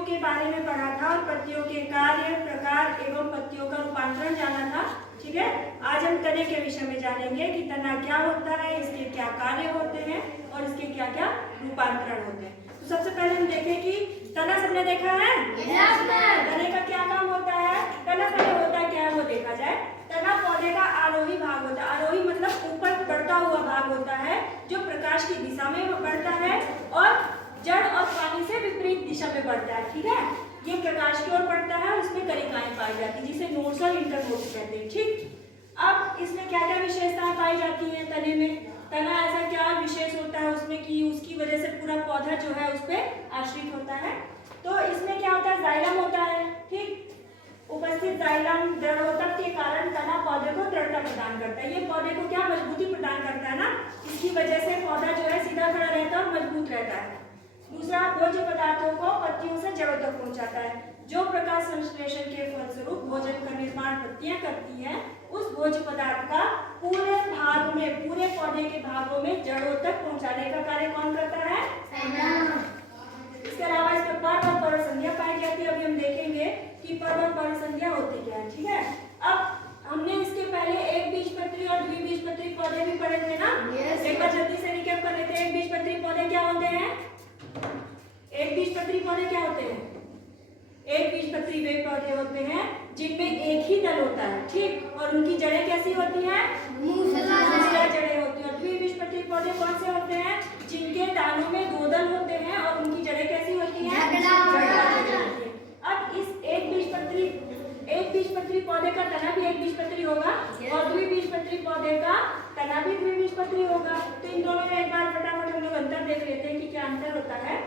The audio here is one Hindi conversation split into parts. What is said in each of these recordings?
पत्तियों के बारे में पढ़ा था और पत्तियों के कार्य, प्रकार एवं पत्तियों का रूपांतरण जाना था। ठीक है, आज हम तने के विषय में जानेंगे कि तना क्या होता है, इसके क्या कार्य होते हैं और इसके क्या क्या रूपांतरण होते हैं। तो सबसे पहले हम देखें कि तना सबने देखा है? तने का क्या काम होता है? तना पहले होता क्या है वो देखा जाए। तना पौधे का आरोही भाग होता है। आरोही मतलब ऊपर बढ़ता हुआ भाग होता है जो प्रकाश की दिशा में बढ़ता है और जड़ और पानी से विपरीत दिशा में बढ़ता है। ठीक है, ये प्रकाश की ओर बढ़ता है और इसमें कणिकाएं पाई जाती है जिसे नोड्स और इंटरनोड्स कहते हैं। ठीक, अब इसमें क्या क्या विशेषताएं पाई जाती हैं तने में? तना ऐसा क्या विशेष होता है उसमें कि उसकी वजह से पूरा पौधा जो है उस पर आश्रित होता है। तो इसमें क्या होता है? जाइलम होता है। ठीक, उपस्थित जाइलम दृढ़ोतक के कारण तना पौधे को दृढ़ता प्रदान करता है। ये पौधे को क्या मजबूती प्रदान करता है ना, इसकी वजह से पौधा जो है सीधा खड़ा रहता है और मजबूत रहता है। दूसरा, भोज्य पदार्थों को पत्तियों से जड़ों तक पहुंचाता है। जो प्रकाश संश्लेषण के फलस्वरूप भोजन का निर्माण पत्तियां करती हैं, उस भोज्य पदार्थ का पूरे भाग में, पूरे पौधे के भागों में जड़ों तक पहुंचाने का कार्य कौन करता है? इसके अलावा इसमें पर्व और पर्व संध्या पाई जाती है। अभी हम देखेंगे कि पर्व और पर्व संध्या होती क्या है। ठीक है, अब हमने इसके पहले एक बीजपत्री और द्विबीजपत्री पौधे भी पढ़े थे ना। एक बार जल्दी से रिकैप कर लेते हैं। एक बीजपत्री पौधे क्या होते हैं? एक बीजपत्री पौधे क्या होते हैं? एक बीजपत्री वे पौधे होते हैं जिनमें एक ही दल होता है। ठीक, और उनकी जड़ें कैसी होती हैं? मूसला जड़ें होती हैं। और द्विबीजपत्री पौधे कौन से होते हैं? जिनके दानों में दो दल होते हैं और उनकी जड़ें कैसी होती हैं? अब इस एक बीजपत्री पौधे का तना भी एक बीजपत्री होगा और द्विबीजपत्री पौधे का तना भी द्विबीजपत्री होगा। तो इन दोनों में एक बार फटाफट हम लोग अंतर देख लेते हैं कि क्या अंतर होता है।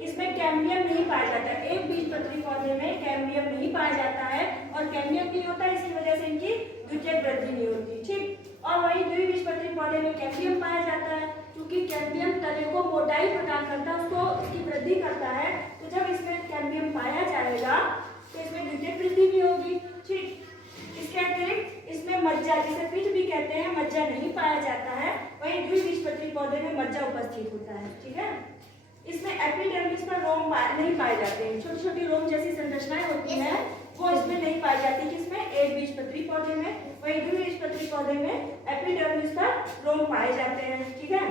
इसमें कैम्बियम नहीं पाया जाता है। एक बीजपत्री पौधे में कैम्बियम नहीं पाया जाता है और कैम्बियम नहीं होता है, इसकी वजह से इनकी द्वितीयक वृद्धि नहीं होती। ठीक, और वही द्विबीजपत्री पौधे में कैम्बियम पाया जाता है क्योंकि कैम्बियम तने को मोटाई प्रदान करता है, उसको उसकी वृद्धि करता है। तो जब इसमें कैम्बियम पाया जाएगा तो इसमें द्वितीयक वृद्धि भी होगी। ठीक, इसके अतिरिक्त इसमें मज्जा, जिसे पिट भी कहते हैं, मज्जा नहीं पाया जाता है। वही द्विबीजपत्री पौधे में मज्जा उपस्थित होता है। ठीक है, इसमें एपिडर्मिस पर रोम नहीं पाए जाते हैं। छोटी छोटी रोम जैसी संरचनाएं होती हैं वो इसमें नहीं पाई जाती। किसमें? एक बीजपत्री पौधे में। वही द्विबीजपत्री पौधे में एपिडर्मिस पर रोम पाए जाते हैं। ठीक है,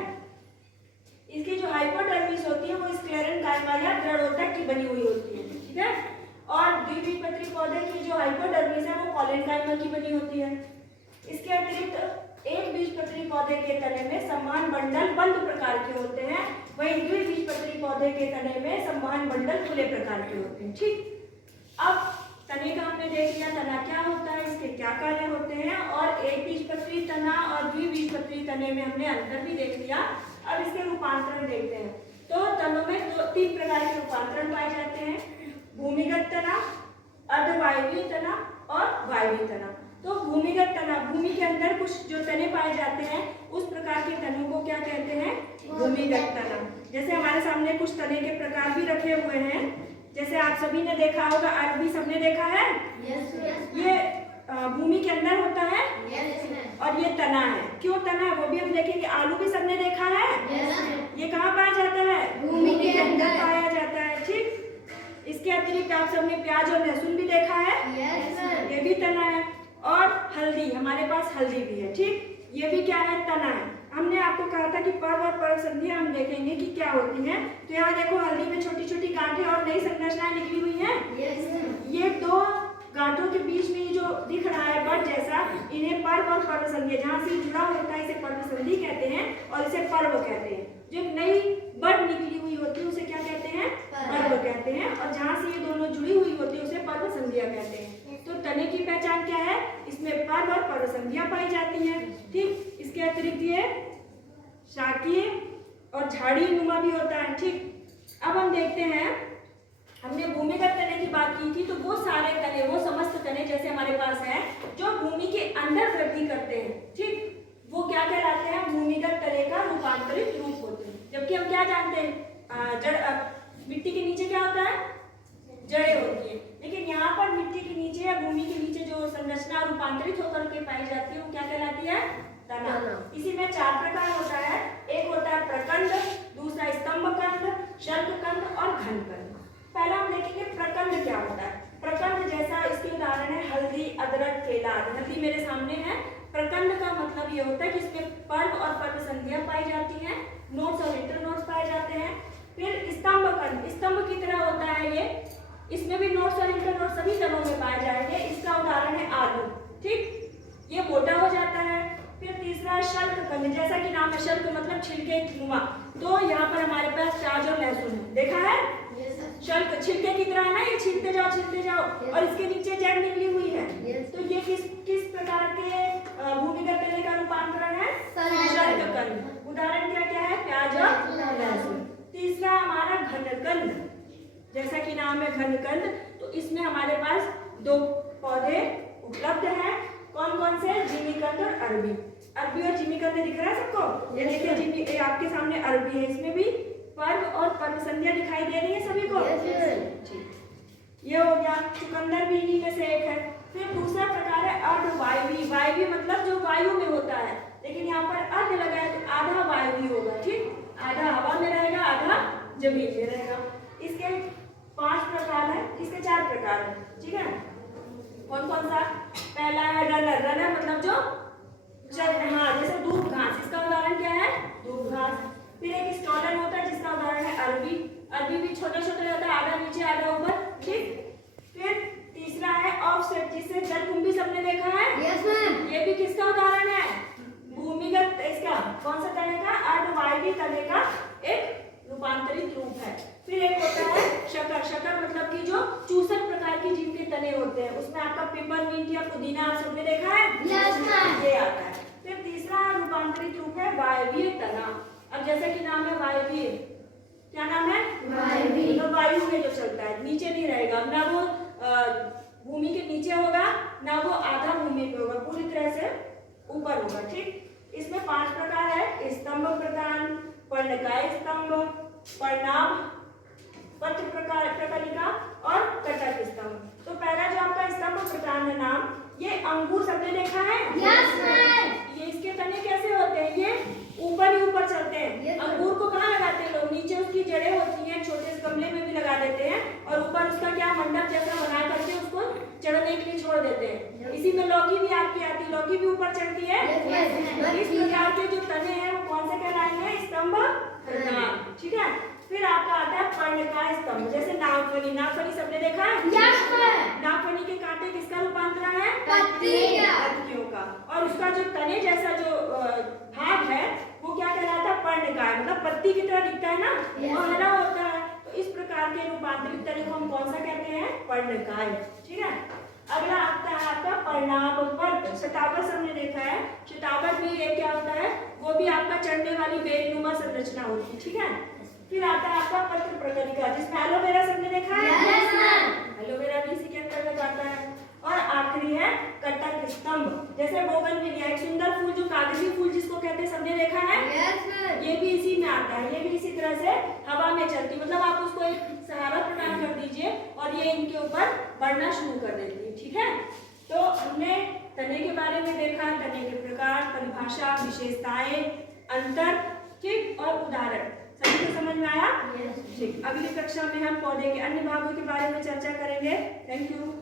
इसकी जो हाइपोडर्मिस होती है वो स्क्लेरेन्काइमा या दृढ़ोतक की बनी हुई होती है। ठीक है, और द्विबीजपत्री पौधे की जो हाइपोडर्मिस है वो पॉलेनकाइमा की बनी होती है। इसके अतिरिक्त एक बीजपत्री पौधे के तने में सम्मान बंडल बंद प्रकार के होते हैं, वहीं द्विबीजपत्री पौधे के तने में सम्मान बंडल खुले प्रकार के होते हैं। ठीक, अब तने का हमने देख लिया तना क्या होता है, इसके क्या कार्य होते हैं, और एक बीजपत्री तना और द्विबीजपत्री तने में हमने अंतर भी देख लिया। अब इसके रूपांतरण देखते हैं। तो तनों में तीन प्रकार के रूपांतरण पाए जाते हैं, भूमिगत तना, अर्धवायवीय तना और वायवीय तना। तो भूमिगत तना, भूमि के अंदर कुछ जो तने पाए जाते हैं उस प्रकार के तनों को क्या कहते हैं? भूमिगत तना। जैसे हमारे सामने कुछ तने के प्रकार भी रखे हुए हैं, जैसे आप सभी ने देखा होगा, अरबी सबने देखा है। ये भूमि के अंदर होता है और ये तना है। क्यों तना है वो भी हम देखेंगे। आलू भी सबने देखा है। ये कहाँ पाया जाता है? भूमि के अंदर पाया जाता है। ठीक, इसके अतिरिक्त आप सबने प्याज और लहसुन भी देखा है। ये भी तना है। और हल्दी, हमारे पास हल्दी भी है। ठीक, ये भी क्या है? तना है। हमने आपको कहा था कि पर्व और पर्व संध्या हम देखेंगे कि क्या होती हैं। तो यहाँ देखो हल्दी में छोटी छोटी गांठें और नई संरचनाएं निकली हुई हैं। ये दो गांठों के बीच में जो दिख रहा है बट जैसा, इन्हें पर्व और पर्व संध्या, जहाँ से जुड़ा होता है इसे पर्व संधि कहते हैं और इसे पर्व कहते हैं। जो एक नई बड निकली हुई होती है उसे क्या कहते हैं? पर्व कहते हैं। और जहाँ से ये दोनों जुड़ी हुई होती है उसे पर्व संध्या कहते हैं। तो तने की पहचान क्या है? इसमें पर्व और पर्व संध्या पाई जाती है। ठीक, इसके अतिरिक्त ये शाकीय और झाड़ी नुमा भी होता है। ठीक, अब हम देखते हैं, हमने भूमिगत तने की बात की थी, तो वो सारे तने, वो समस्त तने जैसे हमारे पास हैं जो भूमि के अंदर वृद्धि करते हैं। ठीक, वो क्या कहलाते हैं? भूमिगत तने का रूपांतरित रूप होते हैं। जबकि हम क्या जानते हैं? मिट्टी के नीचे क्या होता है? जड़ें होती है। लेकिन यहाँ पर मिट्टी के नीचे या भूमि के नीचे जो संरचना रूपांतरित होकर के पाई जाती है वो क्या कहलाती है? तना। इसी में चार प्रकार होता है। एक होता है प्रकंद, दूसरा स्तंभकंद, शल्ककंद और घनकंद। पहला हम देखेंगे प्रकंद क्या होता है। प्रकंद जैसा इसके उदाहरण है हल्दी, अदरक, केला। हल्दी मेरे सामने है। प्रकंद का मतलब ये होता है कि इसमें पर्व और पर्व संधियां पाई जाती हैं, नोट्स और इंटर नोट्स पाए जाते हैं। फिर स्तंभकंद, स्तंभ की तरह होता है ये, इसमें भी नोट्स और इंटर नोट्स सभी तरह में पाए जाएंगे। इसका उदाहरण है आलू, ठीक, ये मोटा हो जाता है। फिर तीसरा है शल्ककंद, जैसा कि नाम है शल्क मतलब छिलके नुमा। तो यहाँ पर हमारे पास प्याज और लहसुन है, देखा है शल्क छिलके की तरह है ना, ये छीलते जाओ और इसके नीचे जड़ निकली हुई है। तो ये किस प्रकार के भूमिगत तने का रूपांतरण है, शल्ककंद। उदाहरण क्या है, प्याज और लहसुन। तीसरा हमारा घनकंद, जैसा कि नाम है घनकंद, तो इसमें हमारे पास दो पौधे उपलब्ध हैं। कौन से, जिमीकंद और अरबी। अरबी और जिमीकंद दिख रहा है सबको, ये देखिए ये आपके सामने अरबी है, इसमें भी पर्व और पर्व संध्या दिखाई दे रही है सभी को। ये हो गया। चुकंदर भी इन्हीं में से एक है। फिर दूसरा प्रकार है अर्धवायवी। वायवी मतलब जो वायु में होता है, लेकिन यहाँ पर अर्ध लगा है तो आधा वायवी होगा, ठीक, आधा हवा में रहेगा, आधा जमीन में रहेगा। इसके 5 प्रकार है, इसके 4 प्रकार है, ठीक है। कौन सा, पहला है रनर। रनर मतलब जो हाँ, जैसे दूब घास, इसका उदाहरण क्या है, दूब घास। फिर एक स्टोलन होता है जिसका उदाहरण है अरबी। अरबी भी छोटा रहता है, आधा नीचे आधा ऊपर, ठीक। फिर तीसरा है ऑफसेट, जिससे जलकुंभी सबने देखा है, यस मैम। ये भी किसका उदाहरण है, भूमिगत, इसका कौन सा तने का, अर्धवायवी तने का एक रूपांतरित रूप है। फिर एक होता है शकर। शकर मतलब कि जो चूसक प्रकार की जिनके तने होते हैं, उसमें आपका पिपरमिंट या पुदीना आप सबने देखा है, यस मैम, ये आता है। फिर तीसरा रूपांतरित रूप है वायवीय तना। अब जैसे कि नाम है वायवीय, क्या नाम है, वायवीय, तो वायु में जो चलता है, नीचे नहीं रहेगा, ना वो भूमि के नीचे होगा, ना वो आधा भूमि पे होगा, पूरी तरह से ऊपर होगा, ठीक। इसमें 5 प्रकार है, स्तंभ प्रदान, पर्णकाय स्तंभ, पर्णाभ, पत्र प्रकलिका और कटक स्तंभ। तो पहला जो आपका स्तंभ प्रदान है नाम, ये अंगूर सबने देखा है, यस मैम। ये इसके तने कैसे होते हैं, ये ऊपर ही ऊपर चलते हैं। अंगूर को कहाँ लगाते हैं लोग, नीचे उसकी जड़ें होती हैं, छोटे से गमले में भी लगा देते हैं, और ऊपर उसका क्या मंडप जैसा बना करके उसको चढ़ने के लिए छोड़ देते हैं। इसी में लौकी भी आपकी आती है, लौकी भी ऊपर चढ़ती है। इस प्रकार के जो तने हैं वो कौन से कहलाएंगे, स्तंभ प्रदान, ठीक है। फिर आपका आता है पर्णकाय स्तंभ, जैसे नागफनी। नागफनी सबने देखा है, यस मैम। नागफनी के कांटे किसका रूपांतरण है, पत्तियों का, और उसका जो तने जैसा जो भाग है वो क्या कहलाता है, पर्णकाय, मतलब पत्ती की तरह दिखता है ना, वो हरा होता है। तो इस प्रकार के रूपांतरित तने को हम कौन सा कहते हैं, पर्णकाय, ठीक है। अगला आता है आपका पर्णाभ पर्व। शतावत सबने देखा है, शतावत भी एक क्या होता है, वो भी आपका चढ़ने वाली बेलनुमा संरचना होती है, ठीक है। फिर आता है आपका पत्र प्रकलिका, जिसमें एलोवेरा सबने देखा है, यस मैम। एलोवेरा भी इसी के अंतर्गत आता है। और आखिरी है कटक स्तंभ, जैसे बोगनविलिया, एक सुंदर फूल जो कागजी फूल जिसको कहते हैं, सबने देखा है, यस मैम। ये भी इसी में आता है, ये भी इसी तरह से हवा में चलती, मतलब आप उसको एक सहारा प्रदान कर दीजिए और ये इनके ऊपर बढ़ना शुरू कर देती है, ठीक है। तो हमने तने के बारे में देखा, तने के प्रकार, परिभाषा, विशेषताएं, अंतर, ठीक, और उदाहरण, सभी को समझ में आया, ठीक। अगली कक्षा में हम पौधे के अन्य भागों के बारे में चर्चा करेंगे। Thank you.